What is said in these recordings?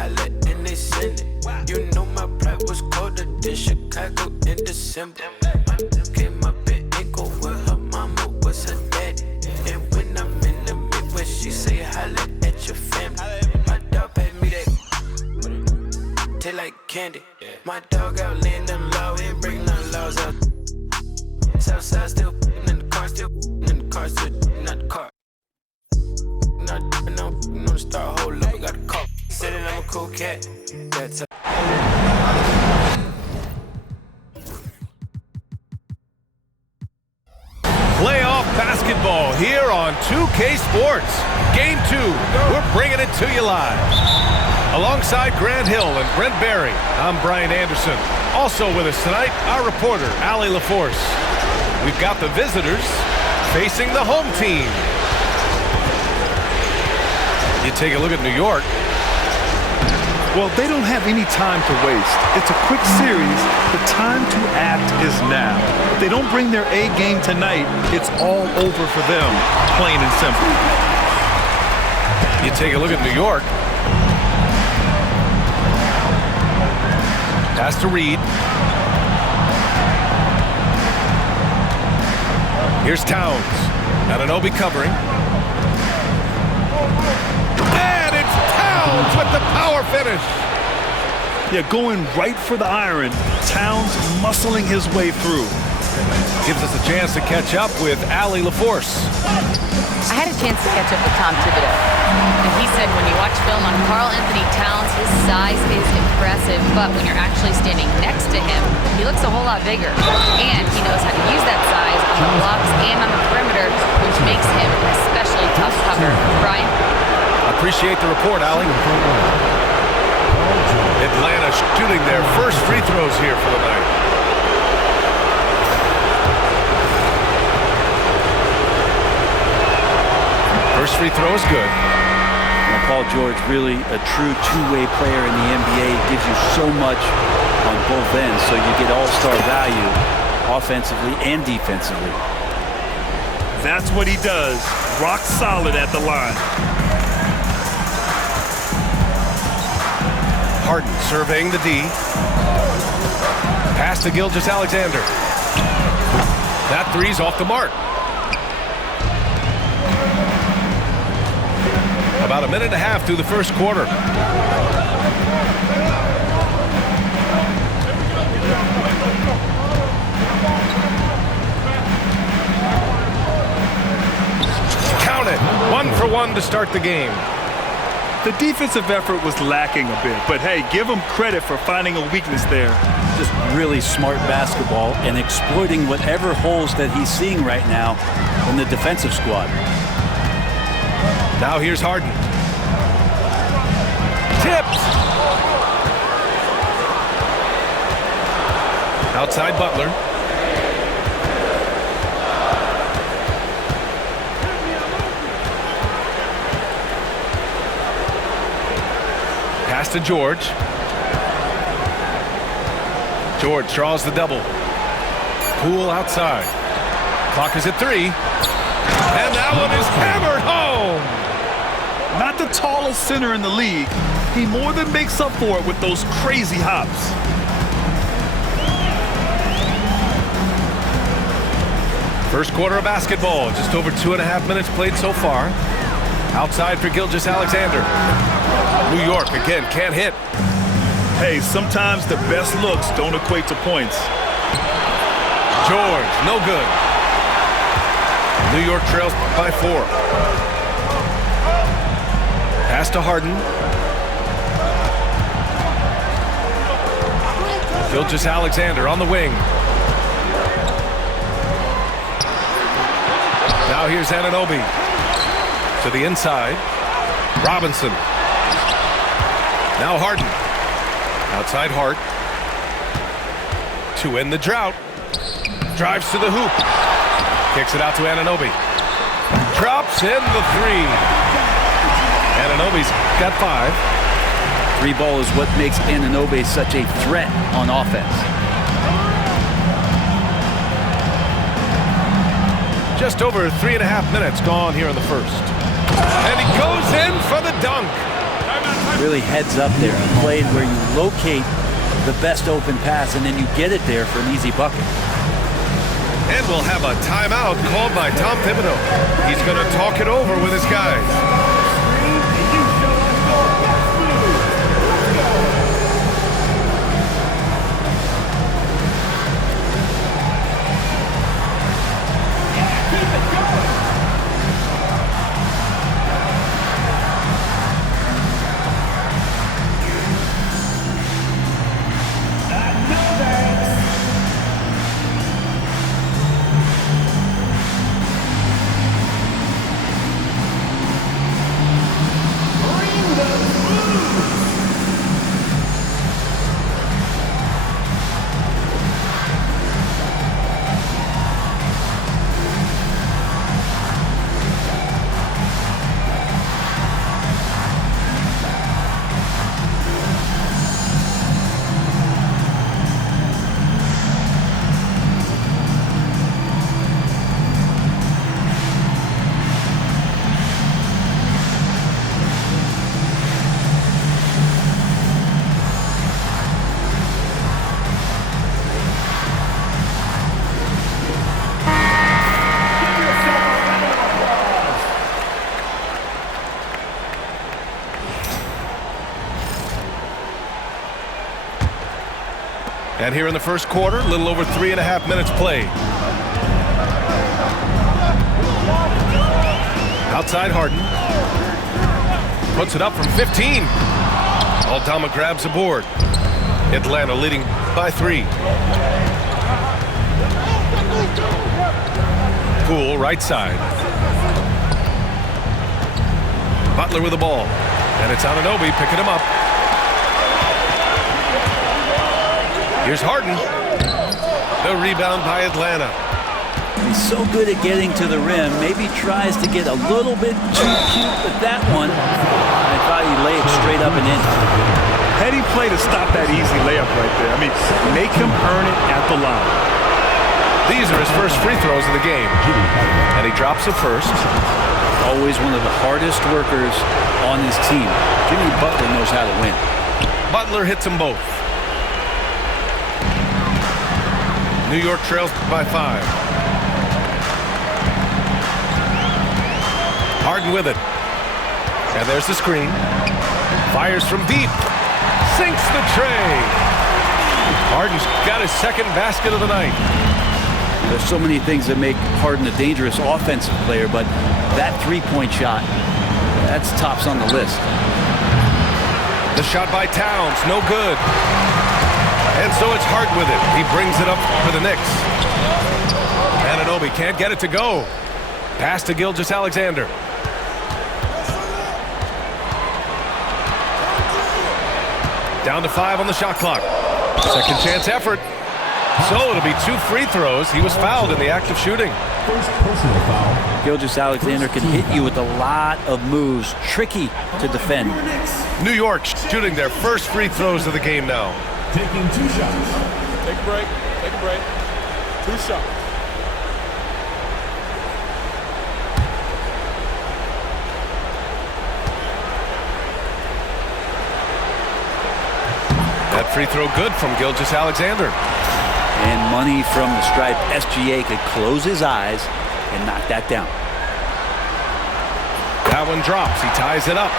holla and they send it. You know my pride was colder than Chicago in December. Came up in Echo with her mama was her daddy. And when I'm in the Midwest, she say holla at your family. My dog paid me that taste like candy. My dog out laying them low, he ain't breaking none laws out. Southside still in the car, still in the car, still not the car. Not no, you know, start hold up, I got a call. Said that I'm a cool cat. That's Playoff basketball here on 2K Sports. Game 2, we're bringing it to you live. Alongside Grant Hill and Brent Barry, I'm Brian Anderson. Also with us tonight, our reporter, Allie LaForce. We've got the visitors facing the home team. You take a look at New York. Well, they don't have any time to waste. It's a quick series. The time to act is now. If they don't bring their A game tonight, it's all over for them, plain and simple. You take a look at New York. Pass to Reed. Here's Towns. Anunoby covering. And it's Towns with the power finish. Yeah, going right for the iron. Towns muscling his way through. Gives us a chance to catch up with Allie LaForce. I had a chance to catch up with Tom Thibodeau, and he said when you watch film on Karl-Anthony Towns, his size is impressive, but when you're actually standing next to him, he looks a whole lot bigger. And he knows how to use that size on the blocks and on the perimeter, which makes him an especially tough cover. Brian? Appreciate the report, Allie. Atlanta shooting their first free throws here for the night. First free throw is good. Now, Paul George, really a true two-way player in the NBA. Gives you so much on both ends, so you get all-star value offensively and defensively. That's what he does. Rock solid at the line. Harden surveying the D. Pass to Gilgeous-Alexander. That three's off the mark. About a minute and a half through the first quarter. Count it. 1 for 1 to start the game. The defensive effort was lacking a bit, but hey, give him credit for finding a weakness there. Just really smart basketball and exploiting whatever holes that he's seeing right now in the defensive squad. Now here's Harden. Tipped. Outside Butler. Pass to George. George draws the double. Poole outside. Clock is at 3. And that one is hammered home. Not the tallest center in the league. He more than makes up for it with those crazy hops. First quarter of basketball. Just over 2.5 minutes played so far. Outside for Gilgeous-Alexander. New York again can't hit. Hey, sometimes the best looks don't equate to points. George, no good. New York trails by 4. Pass to Harden. Gilgeous-Alexander on the wing. Now here's Anunoby. To the inside. Robinson. Now Harden. Outside Hart. To end the drought. Drives to the hoop. Kicks it out to Anunoby. Drops in the 3. Anunoby's got 5. 3 ball is what makes Anunoby such a threat on offense. Just over 3.5 minutes gone here in the first. And he goes in for the dunk. really heads up there. A play where you locate the best open pass and then you get it there for an easy bucket. And we'll have a timeout called by Tom Thibodeau. He's going to talk it over with his guys. And here in the first quarter, a little over 3.5 minutes played. Outside Harden. Puts it up from 15. Aldama grabs the board. Atlanta leading by 3. Poole right side. Butler with the ball. And it's Anunoby picking him up. Here's Harden. The rebound by Atlanta. He's so good at getting to the rim. Maybe tries to get a little bit too cute with that one. I thought he'd lay it straight up and in. Heady play to stop that easy layup right there. I mean, make him earn it at the line. These are his first free throws of the game. And he drops it first. Always one of the hardest workers on his team. Jimmy Butler knows how to win. Butler hits them both. New York trails by 5. Harden with it. And there's the screen. Fires from deep. Sinks the tray. Harden's got his second basket of the night. There's so many things that make Harden a dangerous offensive player, but that three-point shot, that's tops on the list. The shot by Towns, no good. And so it's Hart with it. He brings it up for the Knicks. Anunoby can't get it to go. Pass to Gilgeous-Alexander. Down to 5 on the shot clock. Second chance effort. So it'll be 2 free throws. He was fouled in the act of shooting. Gilgeous-Alexander can hit you with a lot of moves. Tricky to defend. New York shooting their first free throws of the game now. Taking 2 shots. Take a break. Take a break. 2 shots. That free throw good from Gilgeous-Alexander. And money from the stripe. SGA could close his eyes and knock that down. That one drops. He ties it up.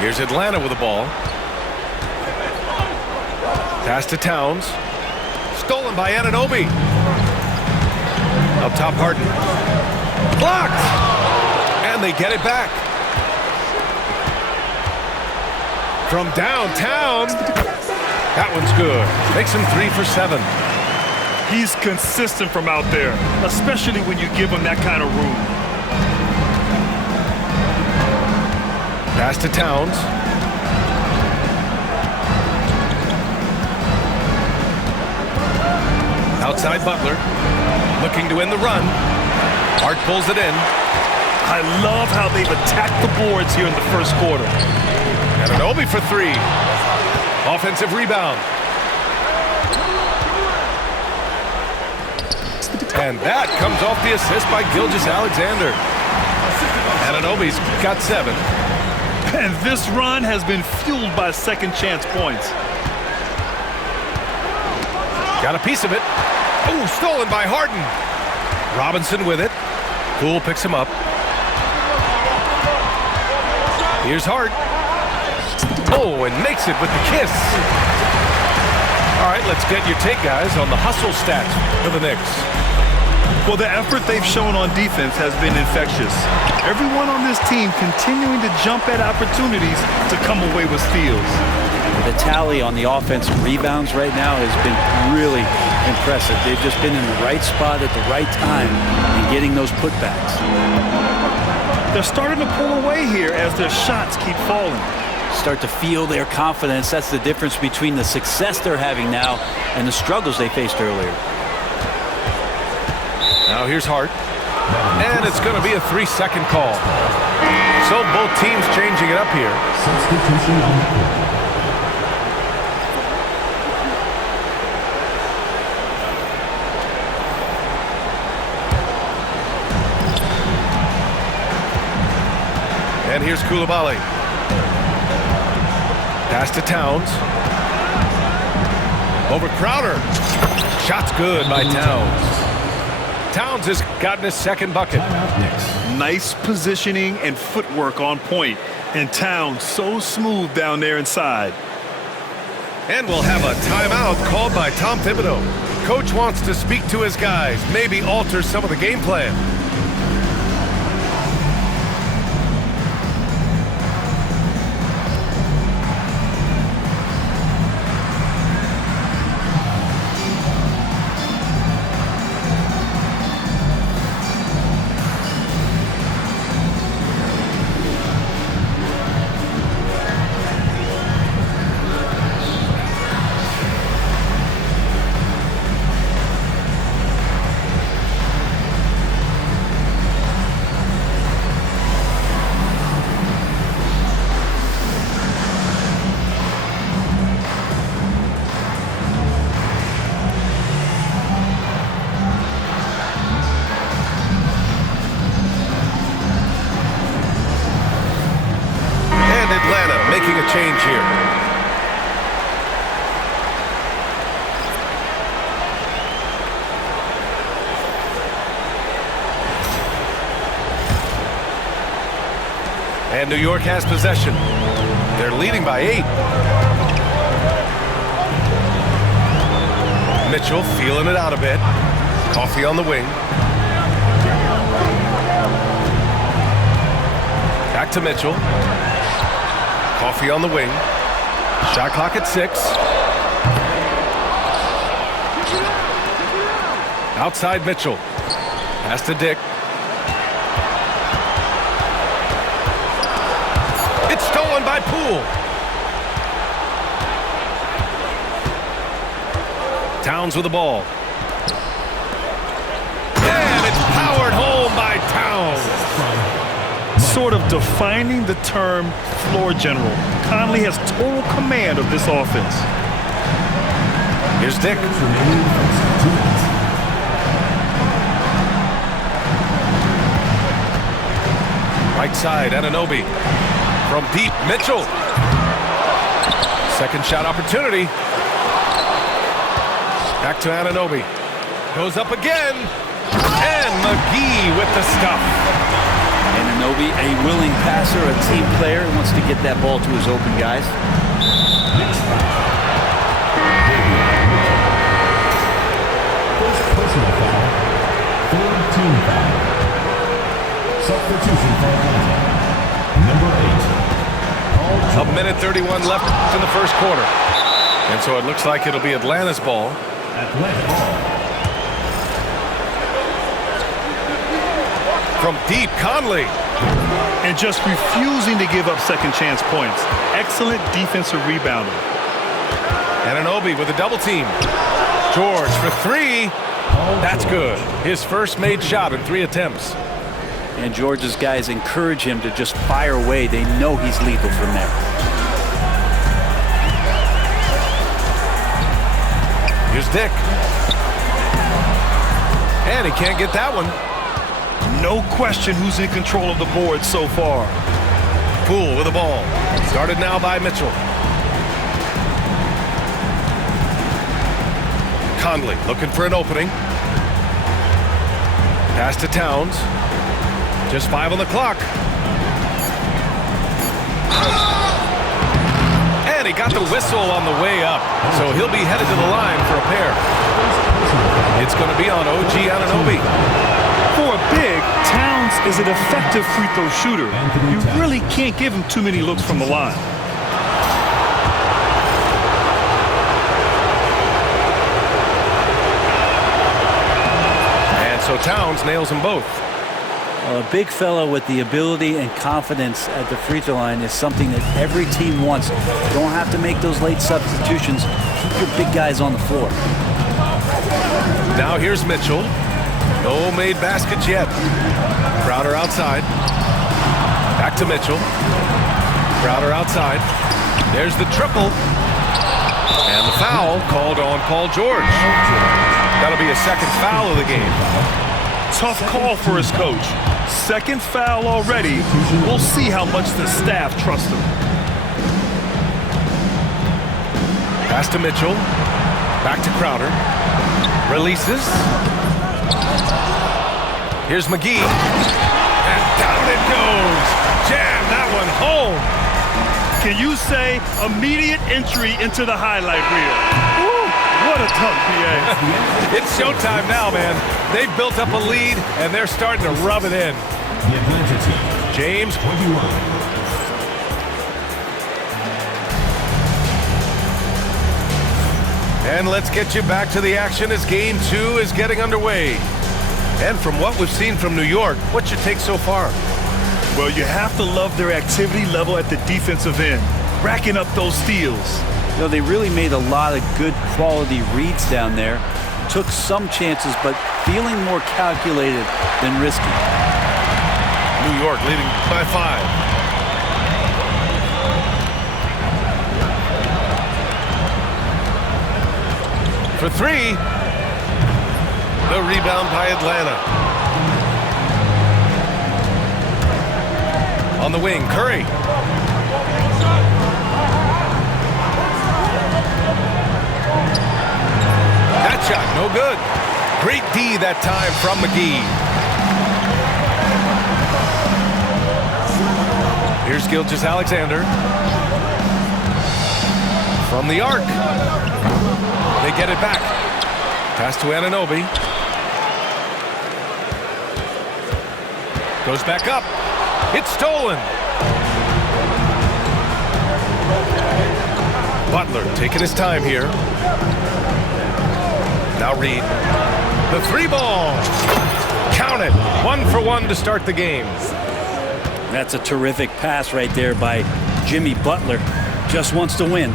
Here's Atlanta with the ball. Pass to Towns. Stolen by Anunoby. Up top, Harden. Blocked! And they get it back. From downtown. That one's good. Makes him 3 for 7. He's consistent from out there, especially when you give him that kind of room. Pass to Towns. Outside Butler. Looking to end the run. Hart pulls it in. I love how they've attacked the boards here in the first quarter. Anunoby for 3. Offensive rebound. And that comes off the assist by Gilgeous-Alexander. Anunoby's got 7. And this run has been fueled by second chance points. Got a piece of it. Oh, stolen by Harden. Robinson with it. Poole picks him up. Here's Hart. Oh, and makes it with the kiss. All right, let's get your take, guys, on the hustle stats for the Knicks. Well, the effort they've shown on defense has been infectious. Everyone on this team continuing to jump at opportunities to come away with steals. The tally on the offensive rebounds right now has been really impressive. They've just been in the right spot at the right time and getting those putbacks. They're starting to pull away here as their shots keep falling. Start to feel their confidence. That's the difference between the success they're having now and the struggles they faced earlier. Now here's Hart. And it's going to be a 3-second call. So both teams changing it up here. Substitution on the court. And here's Coulibaly. Pass to Towns. Over Crowder. Shot's good by Towns. Towns has gotten his second bucket. Nice positioning and footwork on point. And Towns so smooth down there inside. And we'll have a timeout called by Tom Thibodeau. Coach wants to speak to his guys, maybe alter some of the game plan. Making a change here. And New York has possession. They're leading by 8. Mitchell feeling it out a bit. Coffee on the wing. Back to Mitchell. Coffee on the wing. Shot clock at 6. Outside Mitchell. Pass to Dick. It's stolen by Poole. Towns with the ball. And it's powered home by Towns. Sort of defining the term floor general. Conley has total command of this offense. Here's Dick. Right side, Anunoby. From deep, Mitchell. Second shot opportunity. Back to Anunoby. Goes up again. And McGee with the stuff. Anunoby, a willing passer, a team player, wants to get that ball to his open guys. First personal foul. Third team foul. Substitution for Atlanta. Number 8. A minute 31 left in the first quarter. And so it looks like it'll be Atlanta's ball. Atlanta ball. From deep, Conley. And just refusing to give up second chance points. Excellent defensive rebounding. Anunoby with a double team. George for 3. That's good. His first made shot in 3 attempts. And George's guys encourage him to just fire away. They know he's lethal from there. Here's Dick. And he can't get that one. No question who's in control of the board so far. Poole with the ball. Started now by Mitchell. Conley looking for an opening. Pass to Towns. Just 5 on the clock. And he got the whistle on the way up. So he'll be headed to the line for a pair. It's going to be on OG Anunoby. For a big, Towns is an effective free throw shooter. You really can't give him too many looks from the line. And so Towns nails them both. Well, a big fellow with the ability and confidence at the free throw line is something that every team wants. You don't have to make those late substitutions. Keep your big guys on the floor. Now here's Mitchell. No made baskets yet. Crowder outside. Back to Mitchell. Crowder outside. There's the triple. And the foul called on Paul George. That'll be a second foul of the game. Tough call for his coach. Second foul already. We'll see how much the staff trusts him. Pass to Mitchell. Back to Crowder. Releases. Here's McGee. And down it goes. Jam that one home. Can you say immediate entry into the highlight reel? Woo, what a tough PA. It's showtime now, man. They've built up a lead, and they're starting to rub it in. The Atlanta team. James. 21. And let's get you back to the action as Game 2 is getting underway. And from what we've seen from New York, what's your take so far? Well, you have to love their activity level at the defensive end, racking up those steals. You know, they really made a lot of good quality reads down there. Took some chances, but feeling more calculated than risky. New York leading by 5. For 3. The rebound by Atlanta. On the wing, Curry. That shot, no good. Great D that time from McGee. Here's Gilgeous-Alexander. From the arc. They get it back. Pass to Anunoby. Goes back up. It's stolen. Butler taking his time here. Now Reed. The 3 ball. Count it. 1 for 1 to start the game. That's a terrific pass right there by Jimmy Butler. Just wants to win.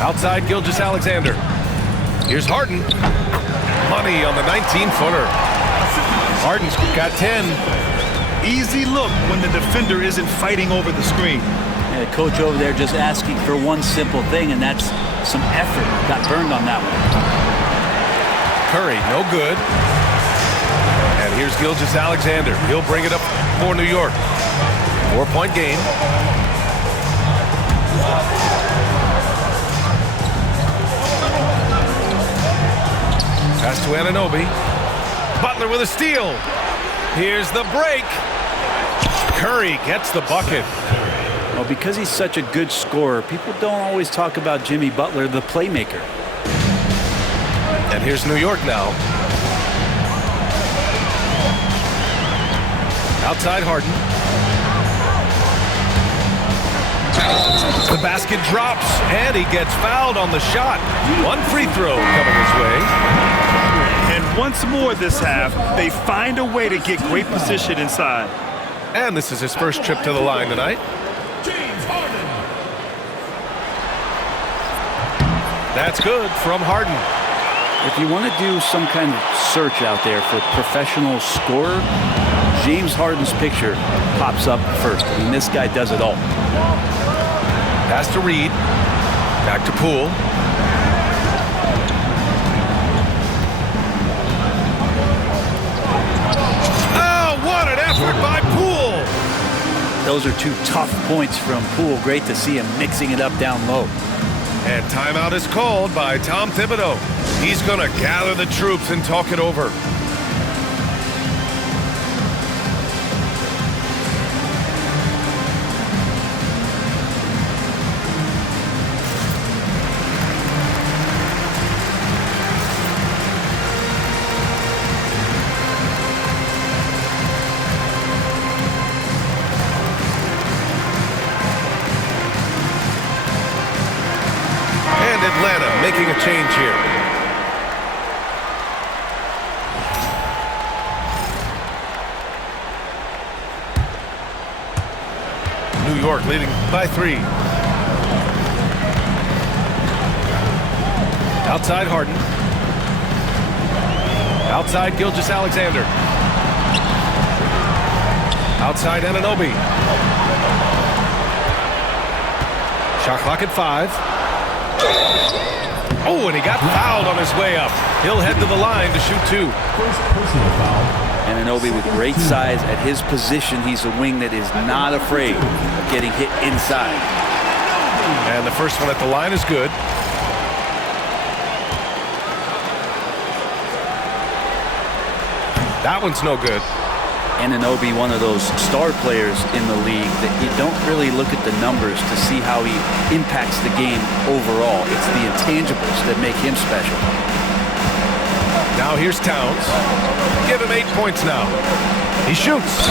Outside Gilgeous-Alexander. Here's Harden. Money on the 19-footer. Harden's got 10. Easy look when the defender isn't fighting over the screen. And the coach over there just asking for one simple thing, and that's some effort. Got burned on that one. Curry, no good. And here's Gilgeous-Alexander. He'll bring it up for New York. 4-point game. Pass to Anunoby. Butler with a steal. Here's the break. Curry gets the bucket. Well, because he's such a good scorer, people don't always talk about Jimmy Butler, the playmaker. And here's New York now. Outside Harden. The basket drops, and he gets fouled on the shot. 1 free throw coming his way. And once more this half, they find a way to get great position inside. And this is his first trip to the line tonight. That's good from Harden. If you want to do some kind of search out there for professional scorer, James Harden's picture pops up first. I mean, this guy does it all. Pass to Reed. Back to Poole. Those are two tough points from Poole. Great to see him mixing it up down low. And timeout is called by Tom Thibodeau. He's going to gather the troops and talk it over. Atlanta making a change here. New York leading by 3. Outside Harden. Outside Gilgeous-Alexander. Outside Anunoby. Shot clock at 5. Oh, and he got fouled on his way up. He'll head to the line to shoot 2. First personal foul. Anunoby with great size at his position. He's a wing that is not afraid of getting hit inside. And the first one at the line is good. That one's no good. Anunoby, one of those star players in the league that you don't really look at the numbers to see how he impacts the game overall. It's the intangibles that make him special. Now here's Towns. Give him 8 points now. He shoots.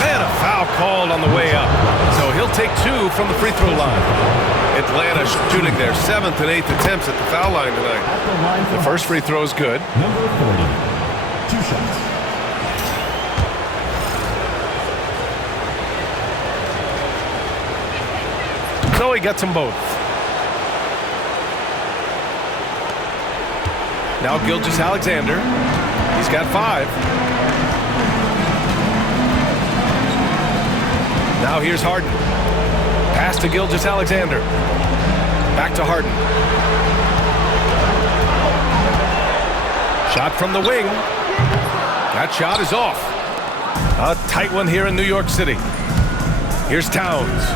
And a foul called on the way up. So he'll take 2 from the free throw line. Atlanta shooting their 7th and 8th attempts at the foul line tonight. The first free throw is good. Number 40. 2 shots. So he gets them both. Now Gilgeous-Alexander. He's got 5. Now here's Harden. Pass to Gilgeous-Alexander. Back to Harden. Shot from the wing. That shot is off. A tight one here in New York City. Here's Towns.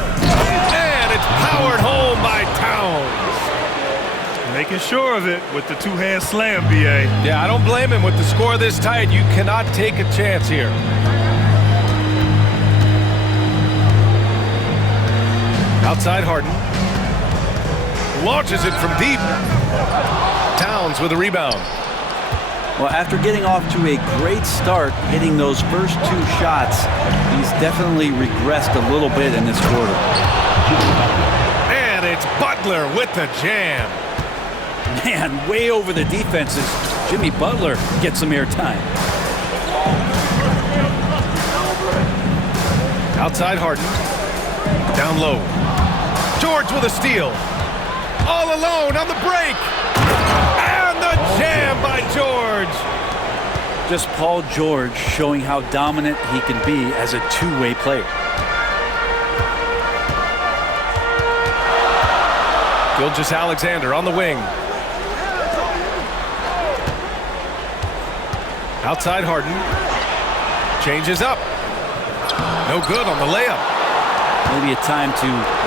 It's powered home by Towns. Making sure of it with the two-hand slam, B.A. Yeah, I don't blame him. With the score this tight, you cannot take a chance here. Outside Harden. Launches it from deep. Towns with a rebound. Well, after getting off to a great start, hitting those first 2 shots, he's definitely regressed a little bit in this quarter. And it's Butler with the jam. Man, way over the defenses. Jimmy Butler gets some airtime. Outside Harden. Down low. George with a steal. All alone on the break. And the jam by George. Just Paul George showing how dominant he can be as a two-way player. Gilgeous-Alexander on the wing. Outside Harden. Changes up. No good on the layup. Maybe a time to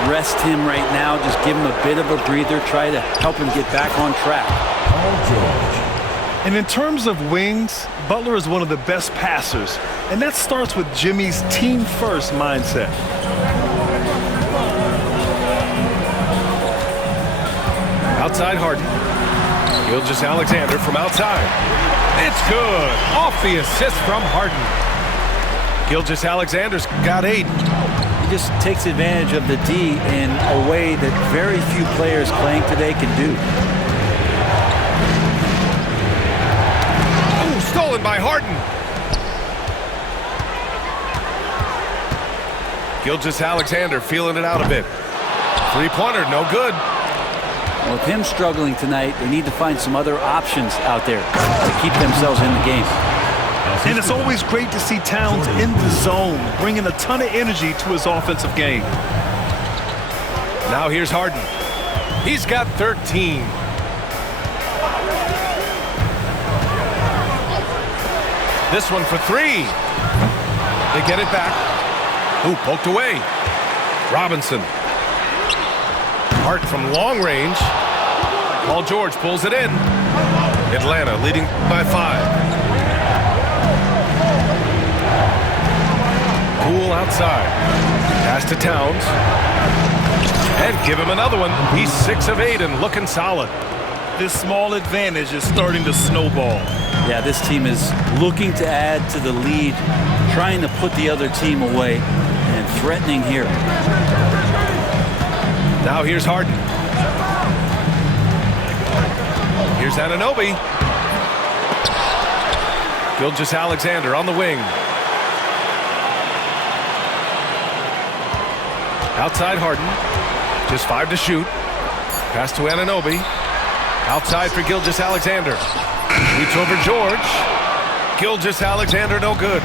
rest him right now. Just give him a bit of a breather. Try to help him get back on track. Paul George. And in terms of wings, Butler is one of the best passers. And that starts with Jimmy's team-first mindset. Outside Harden. Gilgeous-Alexander from outside. It's good. Off the assist from Harden. Gilgeous-Alexander's got 8. He just takes advantage of the D in a way that very few players playing today can do. Oh, stolen by Harden. Gilgeous-Alexander feeling it out a bit. Three-pointer, no good. Well, with him struggling tonight, they need to find some other options out there to keep themselves in the game. And it's always great to see Towns in the zone, bringing a ton of energy to his offensive game. Now here's Harden. He's got 13. This one for 3. They get it back. Ooh, poked away. Robinson. Hart from long range. Paul George pulls it in. Atlanta leading by 5. Poole outside. Pass to Towns. And give him another one. He's 6 of 8 and looking solid. This small advantage is starting to snowball. Yeah, this team is looking to add to the lead, trying to put the other team away, and threatening here. Now here's Harden. Here's Anunoby. Gilgeous-Alexander on the wing. Outside Harden. Just 5 to shoot. Pass to Anunoby. Outside for Gilgeous-Alexander. Reach over George. Gilgeous-Alexander no good.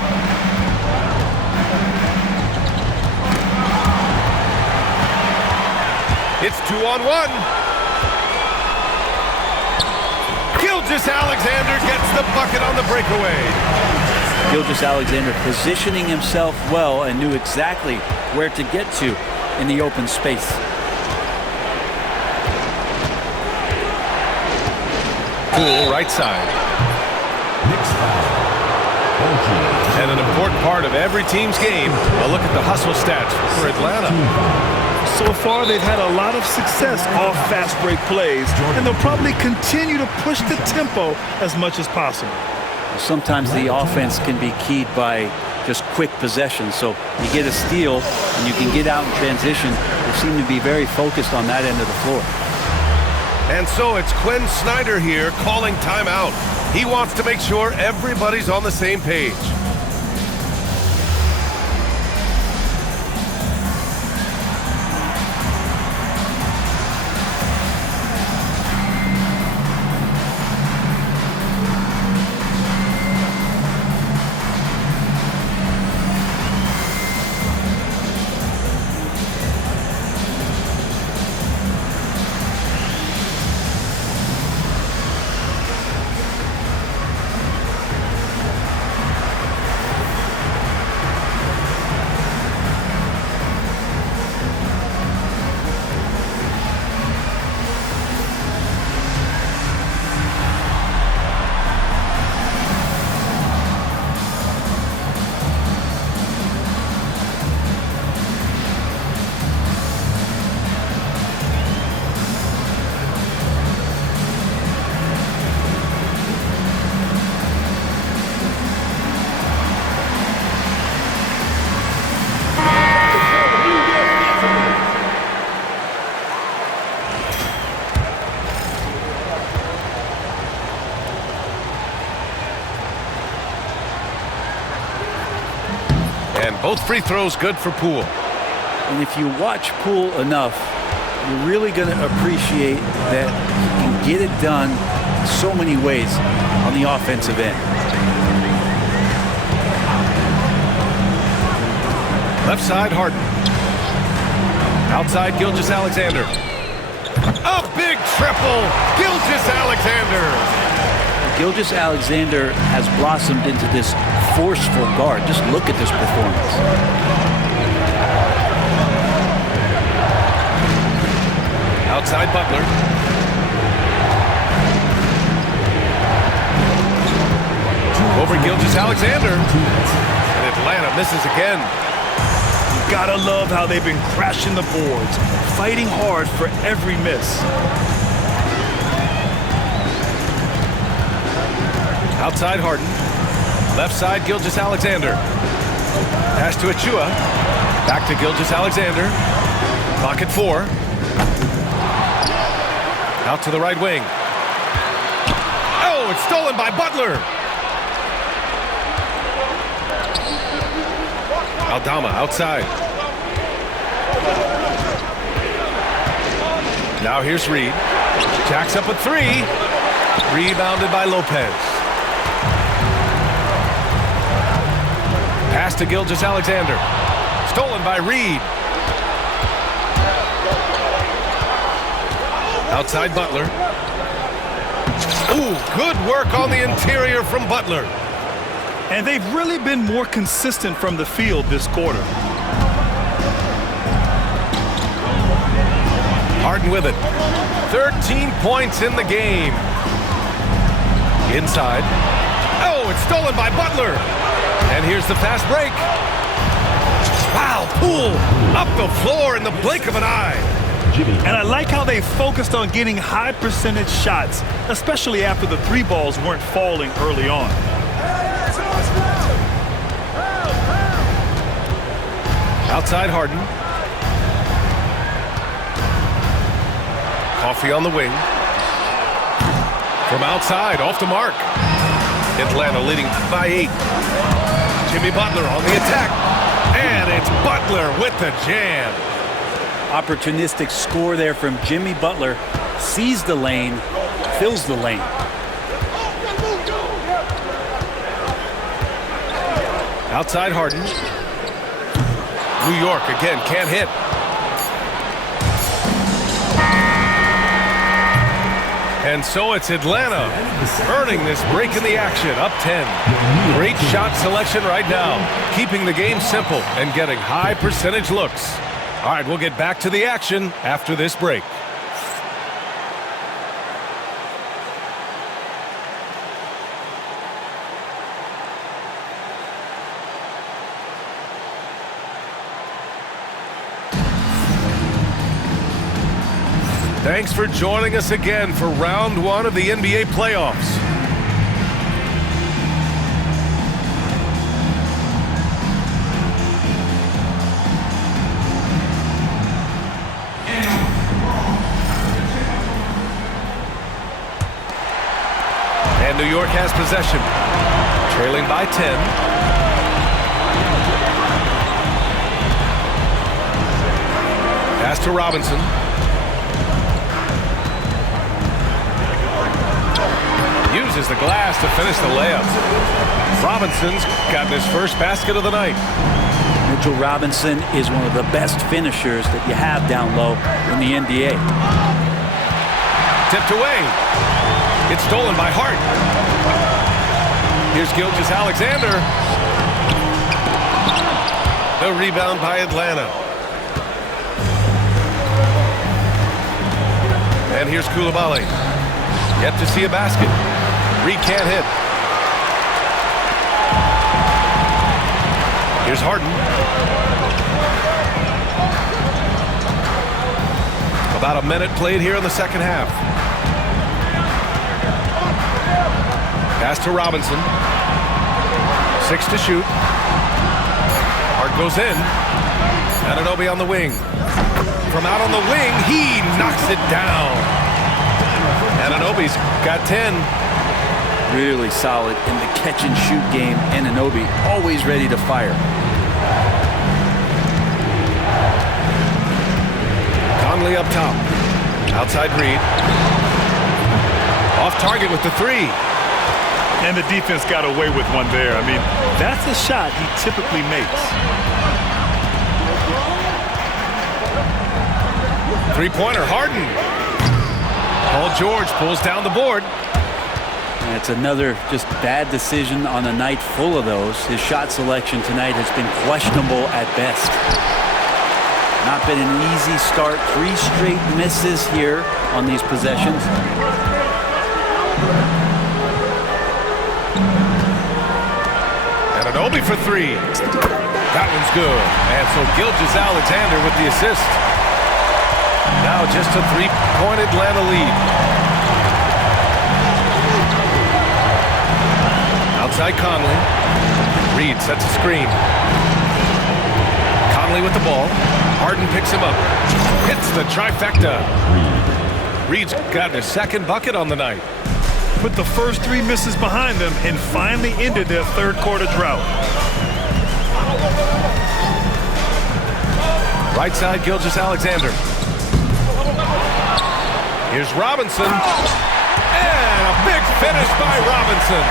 It's 2-on-1. Gilgeous-Alexander gets the bucket on the breakaway. Gilgeous-Alexander positioning himself well and knew exactly where to get to in the open space. Poole right side. Next foul. OG. And an important part of every team's game. A look at the hustle stats for Atlanta. So far, they've had a lot of success off fast break plays, and they'll probably continue to push the tempo as much as possible. Sometimes the offense can be keyed by just quick possession. So you get a steal and you can get out in transition. They seem to be very focused on that end of the floor. And so it's Quinn Snyder here calling timeout. He wants to make sure everybody's on the same page. Both free throws good for Poole. And if you watch Poole enough, you're really going to appreciate that he can get it done so many ways on the offensive end. Left side, Harden. Outside, Gilgeous-Alexander. A big triple, Gilgeous-Alexander. Gilgeous-Alexander has blossomed into this forceful guard. Just look at this performance. Outside Butler. Over Gilgeous-Alexander. And Atlanta misses again. You gotta love how they've been crashing the boards, fighting hard for every miss. Outside Harden. Left side Gilgeous-Alexander. Pass to Achua. Back to Gilgeous-Alexander. Clock at 4. Out to the right wing. Oh, it's stolen by Butler. Aldama outside. Now here's Reed. Jacks up a 3. Rebounded by Lopez. Pass to Gilgeous-Alexander. Stolen by Reed. Outside Butler. Ooh, good work on the interior from Butler. And they've really been more consistent from the field this quarter. Harden with it. 13 points in the game. Inside. Oh, it's stolen by Butler. And here's the fast break. Wow, Poole up the floor in the blink of an eye. And I like how they focused on getting high percentage shots, especially after the three balls weren't falling early on. Outside Harden. Coffee on the wing. From outside, off the mark. Atlanta leading by 8. Jimmy Butler on the attack. And it's Butler with the jam. Opportunistic score there from Jimmy Butler. Sees the lane, fills the lane. Outside Harden. New York again can't hit. And so it's Atlanta earning this break in the action, up 10. Great shot selection right now, keeping the game simple and getting high percentage looks. All right, we'll get back to the action after this break. Thanks for joining us again for round 1 of the NBA playoffs. And New York has possession, trailing by 10. Pass to Robinson. Uses the glass to finish the layup. Robinson's gotten his first basket of the night. Mitchell Robinson is one of the best finishers that you have down low in the NBA. Tipped away. It's stolen by Hart. Here's Gilgeous-Alexander. The rebound by Atlanta. And here's Coulibaly. Yet to see a basket. Reed can't hit. Here's Harden. About a minute played here in the second half. Pass to Robinson. 6 to shoot. Hart goes in. Anunoby on the wing. From out on the wing, he knocks it down. Anunoby's got 10. Really solid in the catch-and-shoot game. Anunoby always ready to fire. Conley up top. Outside Reed. Off target with the 3. And the defense got away with one there. I mean, that's a shot he typically makes. Three-pointer, Harden. Paul George pulls down the board. And it's another just bad decision on a night full of those. His shot selection tonight has been questionable at best. Not been an easy start. 3 straight misses here on these possessions. Anunoby for 3. That one's good. And so Gilgeous-Alexander with the assist. Now just a 3-point Atlanta lead. Outside Conley. Reed sets a screen. Conley with the ball. Harden picks him up. Hits the trifecta. Reed's got his second bucket on the night. Put the first 3 misses behind them and finally ended their third quarter drought. Right side, Gilgeous-Alexander. Here's Robinson. And a big finish by Robinson.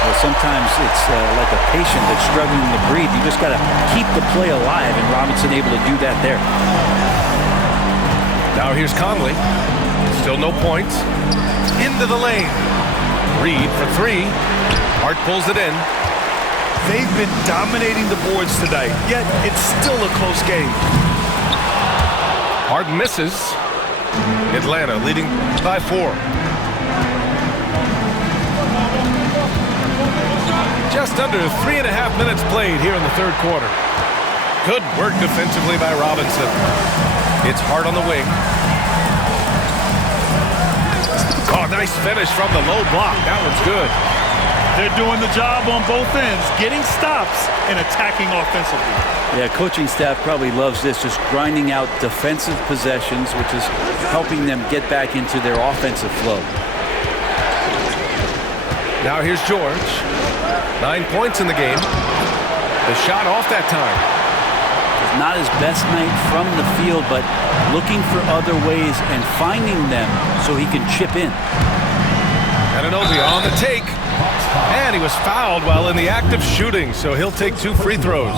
Well, sometimes it's like a patient that's struggling to breathe. You just got to keep the play alive, and Robinson able to do that there. Now here's Conley. Still no points. Into the lane. Reed for 3. Hart pulls it in. They've been dominating the boards tonight, yet it's still a close game. Harden misses. Atlanta leading by 4. Just under 3.5 minutes played here in the third quarter. Good work defensively by Robinson. It's Hart on the wing. Oh, nice finish from the low block. That one's good. They're doing the job on both ends, getting stops and attacking offensively. Yeah, coaching staff probably loves this, just grinding out defensive possessions, which is helping them get back into their offensive flow. Now here's George. 9 points in the game. The shot off that time. Not his best night from the field, but looking for other ways and finding them so he can chip in. Anunoby on the take. And he was fouled while in the act of shooting, so he'll take 2 free throws.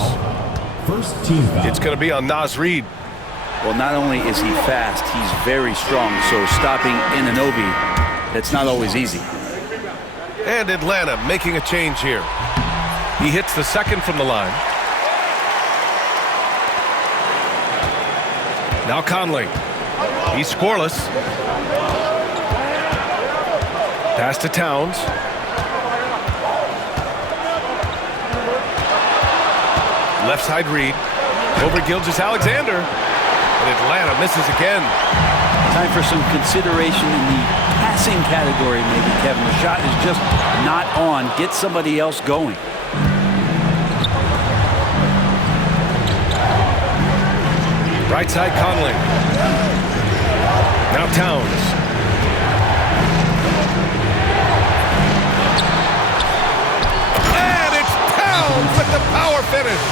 First team foul. It's going to be on Naz Reid. Well, not only is he fast, he's very strong, so stopping Anunoby, that's not always easy. And Atlanta making a change here. He hits the second from the line. Now Conley. He's scoreless. Pass to Towns. Left side Reed. Over Gilgeous-Alexander. And Atlanta misses again. Time for some consideration in the passing category, maybe, Kevin. The shot is just not on. Get somebody else going. Right side Conley. Now Towns. And it's Towns with the power finish.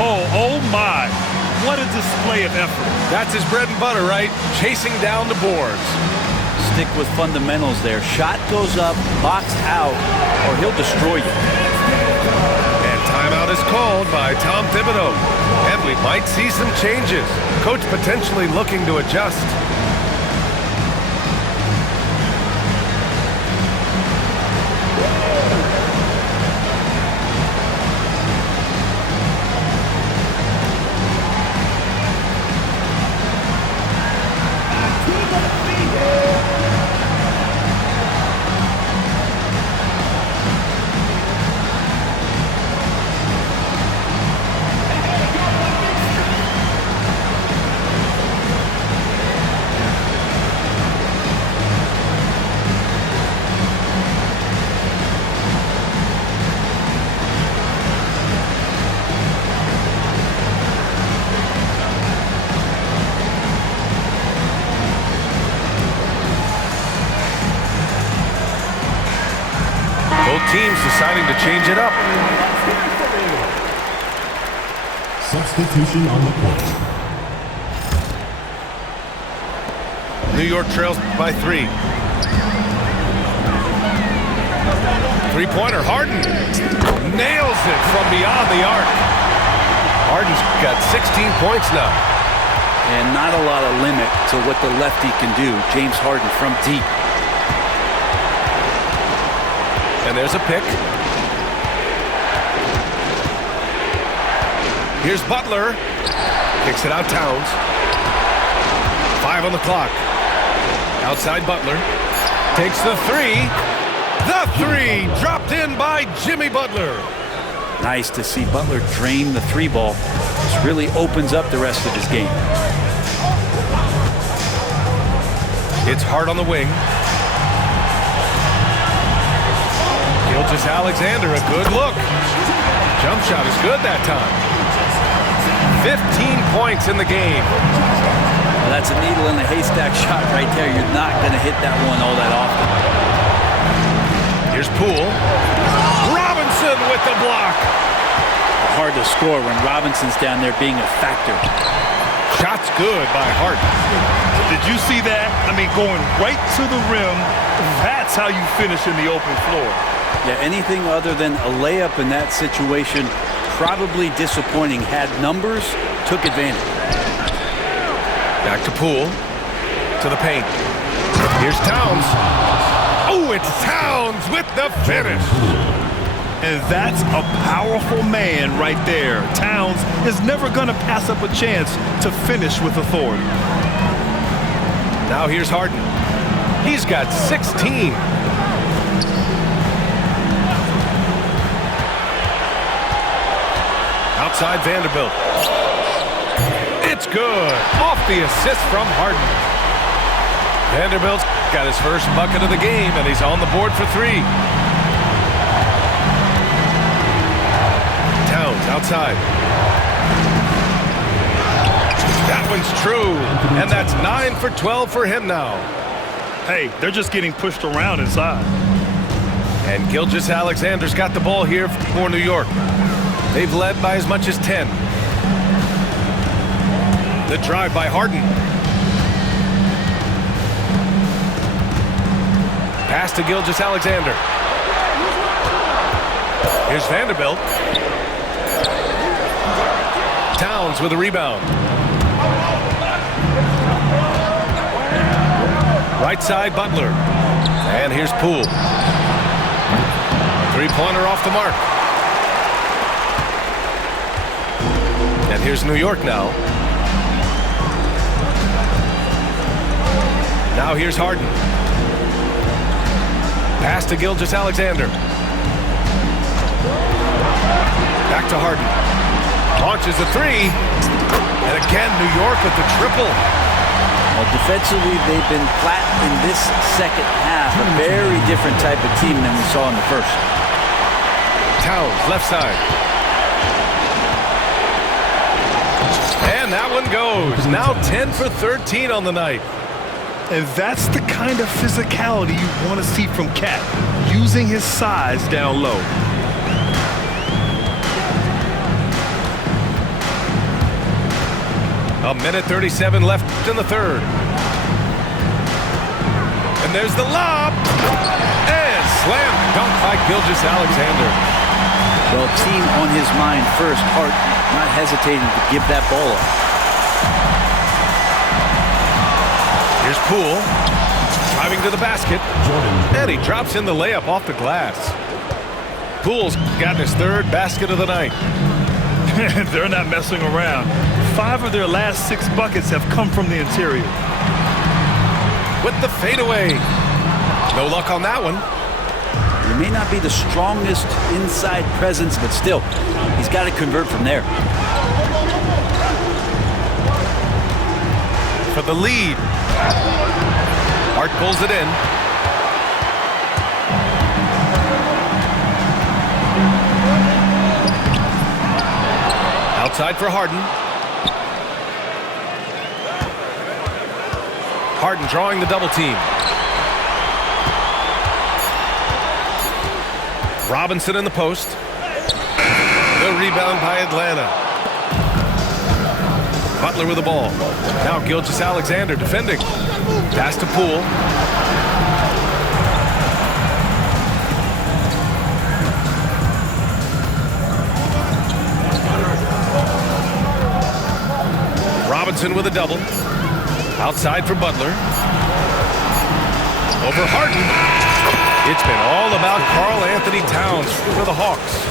Oh my. What a display of effort. That's his bread and butter, right? Chasing down the boards. Stick with fundamentals there. Shot goes up, box out, or he'll destroy you. And timeout is called by Tom Thibodeau. And we might see some changes. Coach potentially looking to adjust. Teams deciding to change it up. Substitution on the court. New York trails by 3. Three-pointer, Harden nails it from beyond the arc. Harden's got 16 points now. And not a lot of limit to what the lefty can do. James Harden from deep. And there's a pick. Here's Butler. Kicks it out Towns. 5 on the clock. Outside Butler. Takes the 3. The 3 dropped in by Jimmy Butler. Nice to see Butler drain the 3 ball. This really opens up the rest of his game. It's Hart on the wing. Gilgeous-Alexander, a good look. Jump shot is good that time. 15 points in the game. Well, that's a needle in a haystack shot right there. You're not going to hit that one all that often. Here's Poole. Robinson with the block. Hard to score when Robinson's down there being a factor. Shot's good by Hart. Did you see that? I mean, going right to the rim. That's how you finish in the open floor. Yeah, anything other than a layup in that situation, probably disappointing. Had numbers, took advantage. Back to Poole. To the paint. Here's Towns. Oh, it's Towns with the finish. And that's a powerful man right there. Towns is never going to pass up a chance to finish with authority. Now here's Harden. He's got 16. Outside Vanderbilt. It's good. Off the assist from Harden. Vanderbilt's got his first bucket of the game, and he's on the board for 3. Towns outside. That one's true, and that's 9 for 12 for him now. Hey, they're just getting pushed around inside. And Gilgeous-Alexander's got the ball here for New York. They've led by as much as 10. The drive by Harden. Pass to Gilgeous-Alexander. Here's Vanderbilt. Towns with a rebound. Right side, Butler. And here's Poole. Three-pointer off the mark. And here's New York now. Now here's Harden. Pass to Gilgeous-Alexander. Back to Harden. Launches a 3. And again, New York with the triple. Well, defensively, they've been flat in this second half. A very different type of team than we saw in the first. Towns, left side. And that one goes. Now 10 for 13 on the night. And that's the kind of physicality you want to see from Cat, using his size down low. A minute 37 left in the third. And there's the lob. And slam dunk by Gilgeous-Alexander. Well, team on his mind first. Hart not hesitating to give that ball up. Here's Poole, driving to the basket, and he drops in the layup off the glass. Poole's gotten his third basket of the night. They're not messing around. 5 of their last 6 buckets have come from the interior. With the fadeaway. No luck on that one. He may not be the strongest inside presence, but still, he's got to convert from there. For the lead. Hart pulls it in. Outside for Harden. Harden drawing the double team. Robinson in the post. The rebound by Atlanta. Butler with the ball. Now Gilgeous-Alexander defending. Pass to Poole. Robinson with a double. Outside for Butler. Over Harden. It's been all about Karl Anthony Towns for the Hawks,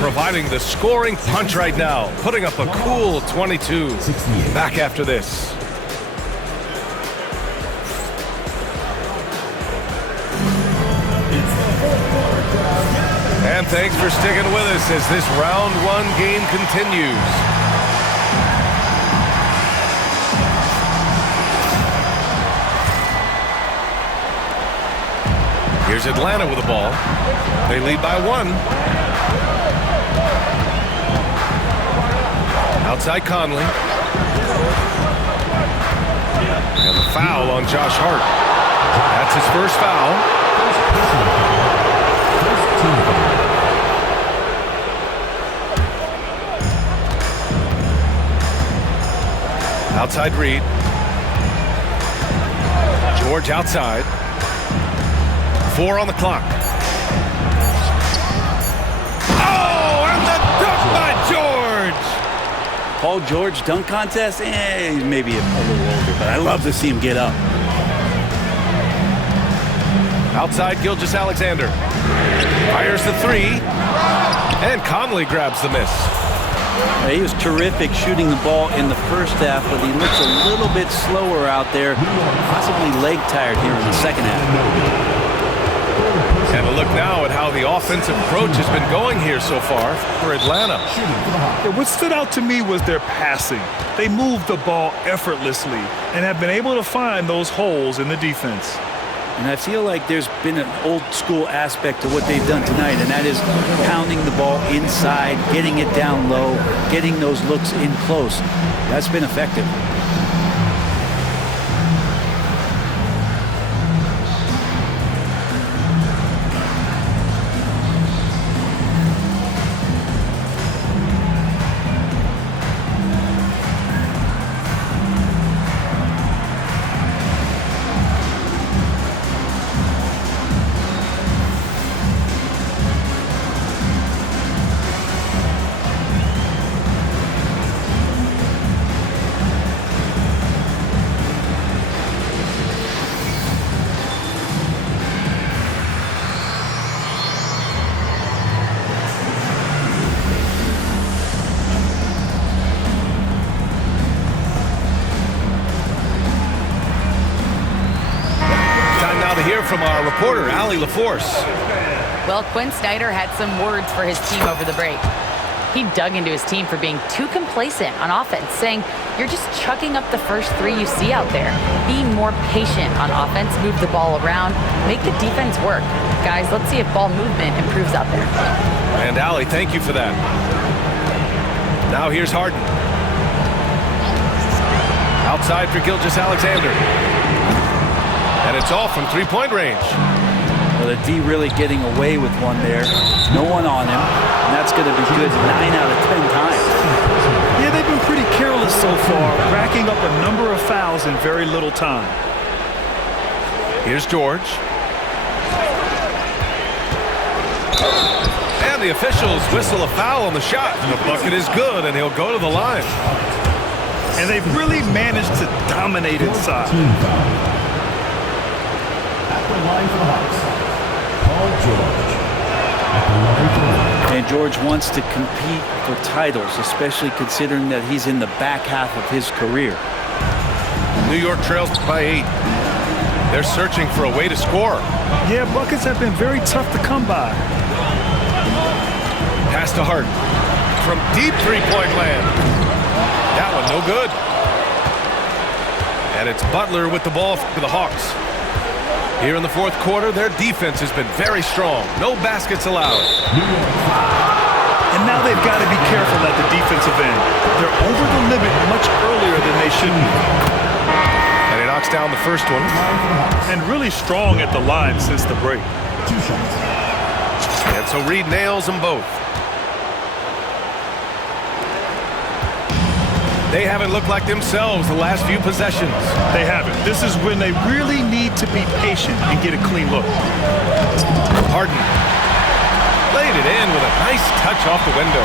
providing the scoring punch right now, putting up a cool 22. Back after this. And thanks for sticking with us as this round 1 game continues. Here's Atlanta with the ball. They lead by 1. Outside Conley. And the foul on Josh Hart. That's his first foul. Outside Reed. George outside. 4 on the clock. Oh, and the dunk by George! Paul George dunk contest? He's maybe a little older, but I love to see him get up. Outside Gilgeous-Alexander. Fires the three. And Conley grabs the miss. He was terrific shooting the ball in the first half, but he looks a little bit slower out there, possibly leg tired here in the second half. And a look now at how the offensive approach has been going here so far for Atlanta. Yeah, what stood out to me was their passing. They moved the ball effortlessly and have been able to find those holes in the defense. And I feel like there's been an old school aspect to what they've done tonight, and that is pounding the ball inside, getting it down low, getting those looks in close. That's been effective. From our reporter, Allie LaForce. Well, Quinn Snyder had some words for his team over the break. He dug into his team for being too complacent on offense, saying, "You're just chucking up the first three you see out there. Be more patient on offense, move the ball around, make the defense work. Guys, let's see if ball movement improves out there." And Allie, thank you for that. Now here's Harden. Outside for Gilgeous-Alexander. And it's off from three-point range. Well, the D really getting away with one there. No one on him. And that's going to be good 9 out of 10 times. Yeah, they've been pretty careless so far, racking up a number of fouls in very little time. Here's George. And the officials whistle a foul on the shot. The bucket is good, and he'll go to the line. And they've really managed to dominate inside. Line for the Hawks, Paul George. At the line for the Hawks. And George wants to compete for titles, especially considering that he's in the back half of his career. New York trails by 8. They're searching for a way to score. Yeah, buckets have been very tough to come by. Pass to Hart from deep three-point land. That one no good. And it's Butler with the ball for the Hawks. Here in the fourth quarter, their defense has been very strong. No baskets allowed. And now they've got to be careful at the defensive end. They're over the limit much earlier than they should be. And he knocks down the first one. And really strong at the line since the break. 2 shots. And so Reed nails them both. They haven't looked like themselves the last few possessions. They haven't. This is when they really need to be patient and get a clean look. Harden laid it in with a nice touch off the window.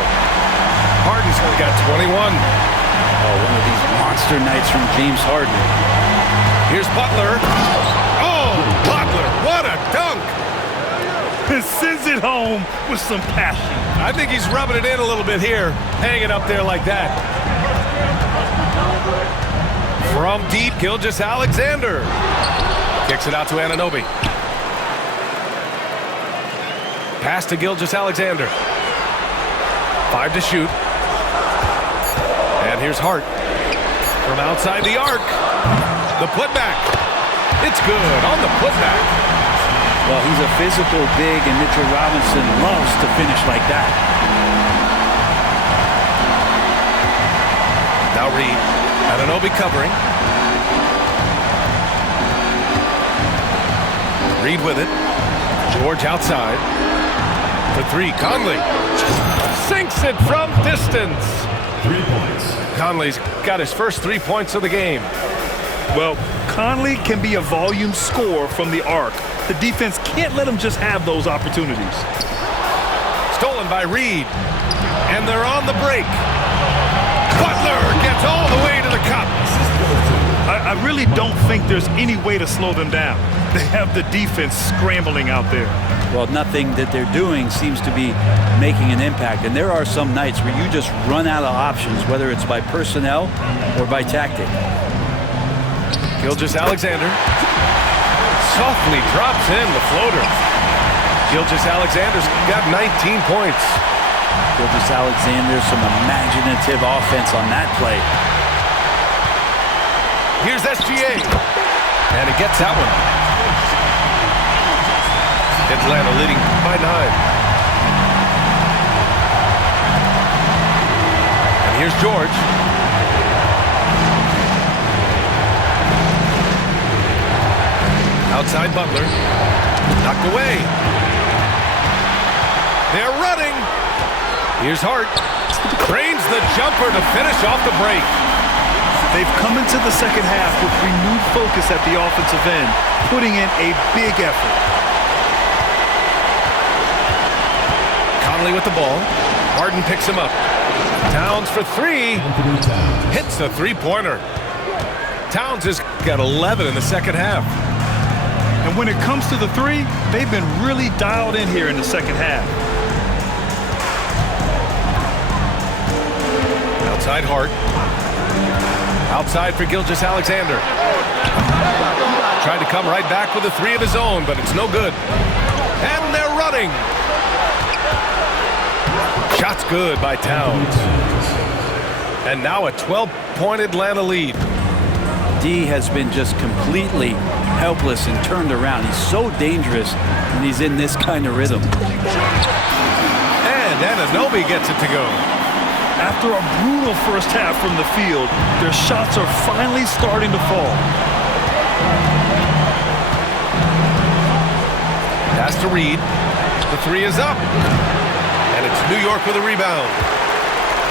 Harden's got 21. Oh, one of these monster nights from James Harden. Here's Butler. Oh, Butler, what a dunk! And sends it home with some passion. I think he's rubbing it in a little bit here. Hang it up there like that. From deep, Gilgeous-Alexander. Kicks it out to Anunoby. Pass to Gilgeous-Alexander. 5 to shoot. And here's Hart. From outside the arc. The putback. It's good on the putback. Well, he's a physical big, and Mitchell Robinson loves to finish like that. Now Reed. Anunoby covering. Reed with it. George outside. For 3, Conley. Sinks it from distance. 3 points. Conley's got his first 3 points of the game. Well, Conley can be a volume scorer from the arc. The defense can't let him just have those opportunities. Stolen by Reed. And they're on the break. Butler gets all the way to the cup. I really don't think there's any way to slow them down. They have the defense scrambling out there. Well, nothing that they're doing seems to be making an impact. And there are some nights where you just run out of options, whether it's by personnel or by tactic. Gilgeous-Alexander softly drops in the floater. Gilgeous-Alexander's got 19 points. Gilgeous-Alexander, some imaginative offense on that play. Here's SGA. And he gets that one. Atlanta leading by 9. And here's George. Outside Butler. Knocked away. They're running. Here's Hart. Drains the jumper to finish off the break. They've come into the second half with renewed focus at the offensive end, putting in a big effort. Conley with the ball. Harden picks him up. Towns for 3. Hits the three-pointer. Towns has got 11 in the second half. And when it comes to the 3, they've been really dialed in here in the second half. Outside Hart. Outside for Gilgeous-Alexander. Tried to come right back with a 3 of his own, but it's no good. And they're running. Shot's good by Towns. And now a 12-point Atlanta lead. D has been just completely helpless and turned around. He's so dangerous when he's in this kind of rhythm. And Anunoby gets it to go. After a brutal first half from the field, their shots are finally starting to fall. Pass to Reed. The 3 is up. And it's New York with a rebound.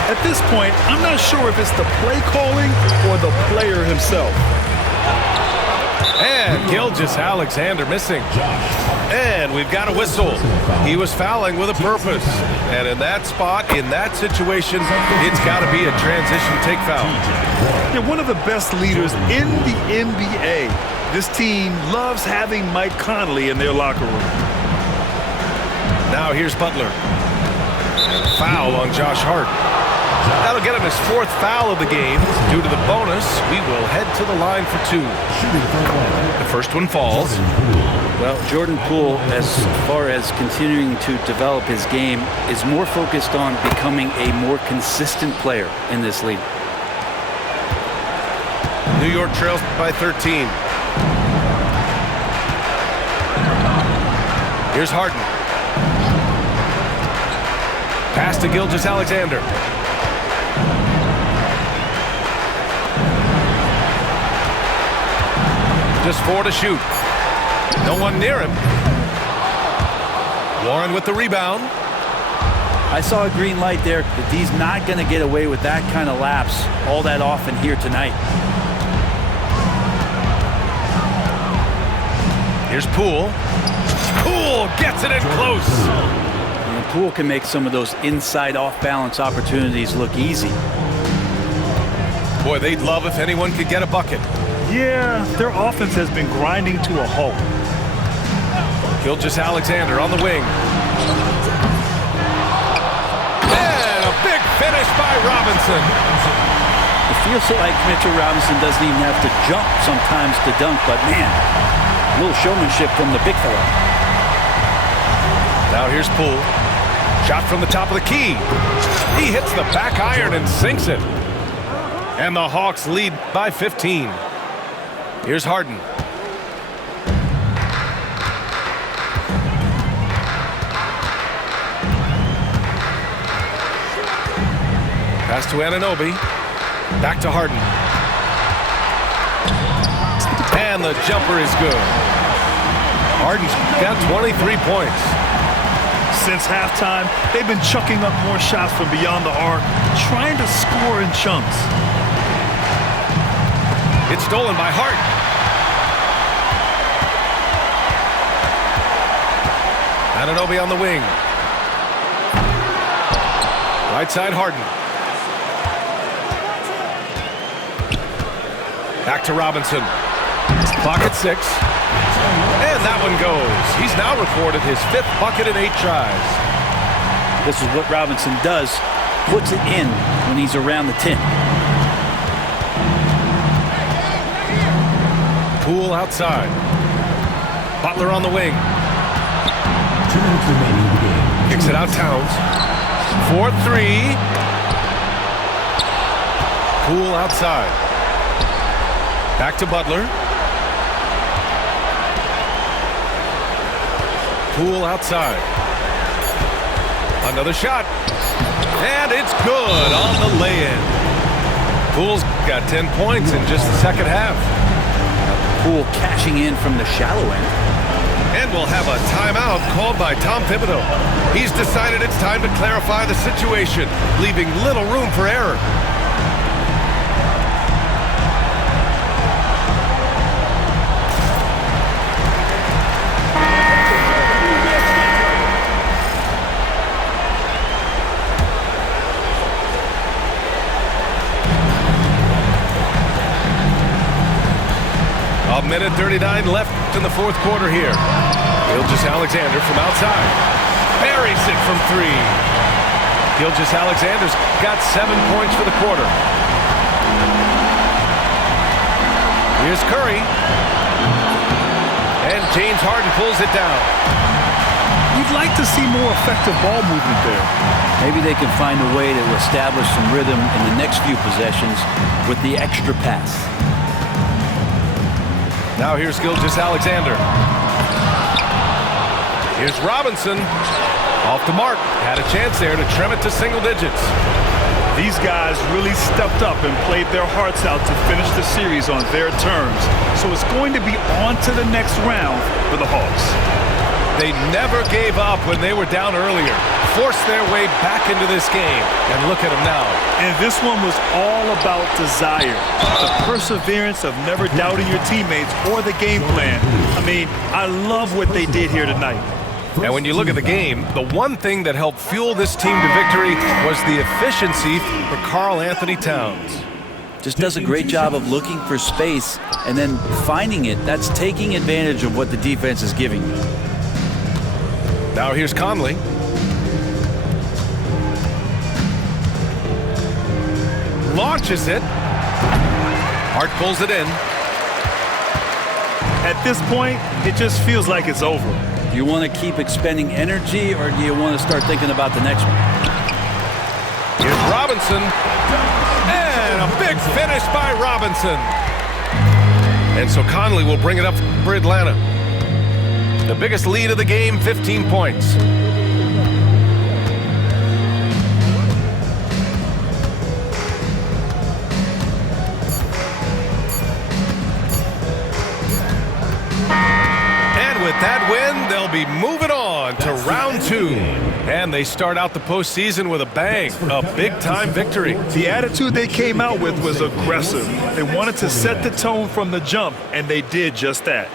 At this point, I'm not sure if it's the play calling or the player himself. And Gilgeous-Alexander missing. And we've got a whistle. He was fouling with a purpose. And in that spot, in that situation, it's got to be a transition take foul. They're one of the best leaders in the NBA. This team loves having Mike Conley in their locker room. Now here's Butler. Foul on Josh Hart. That'll get him his 4th foul of the game. Due to the bonus, we will head to the line for 2. The first one falls. Well, Jordan Poole, as far as continuing to develop his game, is more focused on becoming a more consistent player in this league. New York trails by 13. Here's Harden. Pass to Gilgeous-Alexander. Just 4 to shoot. No one near him. Warren with the rebound. I saw a green light there, but he's not going to get away with that kind of lapse all that often here tonight. Here's Poole. Poole gets it in close. And Poole can make some of those inside off-balance opportunities look easy. Boy, they'd love if anyone could get a bucket. Yeah, their offense has been grinding to a halt. Gilgeous-Alexander on the wing. And a big finish by Robinson. It feels like Mitchell Robinson doesn't even have to jump sometimes to dunk, but man, a little showmanship from the big fella. Now here's Poole. Shot from the top of the key. He hits the back iron and sinks it. And the Hawks lead by 15. Here's Harden. Pass to Anunoby. Back to Harden. And the jumper is good. Harden's got 23 points. Since halftime, they've been chucking up more shots from beyond the arc, trying to score in chunks. It's stolen by Hart. Anunoby on the wing. Right side Harden. Back to Robinson. Clock at 6. And that one goes. He's now recorded his 5th bucket in 8 tries. This is what Robinson does. Puts it in when he's around the 10. Poole outside. Butler on the wing. 2 minutes remaining in the game. Kicks it out Towns. 4-3. Poole outside. Back to Butler. Poole outside. Another shot. And it's good on the lay-in. Poole's got 10 points in just the second half. Poole cashing in from the shallow end. And we'll have a timeout called by Tom Thibodeau. He's decided it's time to clarify the situation, leaving little room for error. A minute 39 left in the fourth quarter here. Gilgeous-Alexander from outside. Buries it from 3. Gilgeous-Alexander's got 7 points for the quarter. Here's Curry. And James Harden pulls it down. You'd like to see more effective ball movement there. Maybe they can find a way to establish some rhythm in the next few possessions with the extra pass. Now here's Gilgeous-Alexander. Here's Robinson. Off the mark. Had a chance there to trim it to single digits. These guys really stepped up and played their hearts out to finish the series on their terms. So it's going to be on to the next round for the Hawks. They never gave up when they were down earlier. Forced their way back into this game. And look at them now. And this one was all about desire. The perseverance of never doubting your teammates or the game plan. I mean, I love what they did here tonight. And when you look at the game, the one thing that helped fuel this team to victory was the efficiency for Karl Anthony Towns. Just does a great job of looking for space and then finding it. That's taking advantage of what the defense is giving you. Now here's Conley. Launches it. Hart pulls it in. At this point, it just feels like it's over. Do you want to keep expending energy, or do you want to start thinking about the next one? Here's Robinson. And a big finish by Robinson. And so Conley will bring it up for Atlanta. The biggest lead of the game, 15 points. With that win, they'll be moving on to round 2. And they start out the postseason with a bang, a big-time victory. The attitude they came out with was aggressive. They wanted to set the tone from the jump, and they did just that.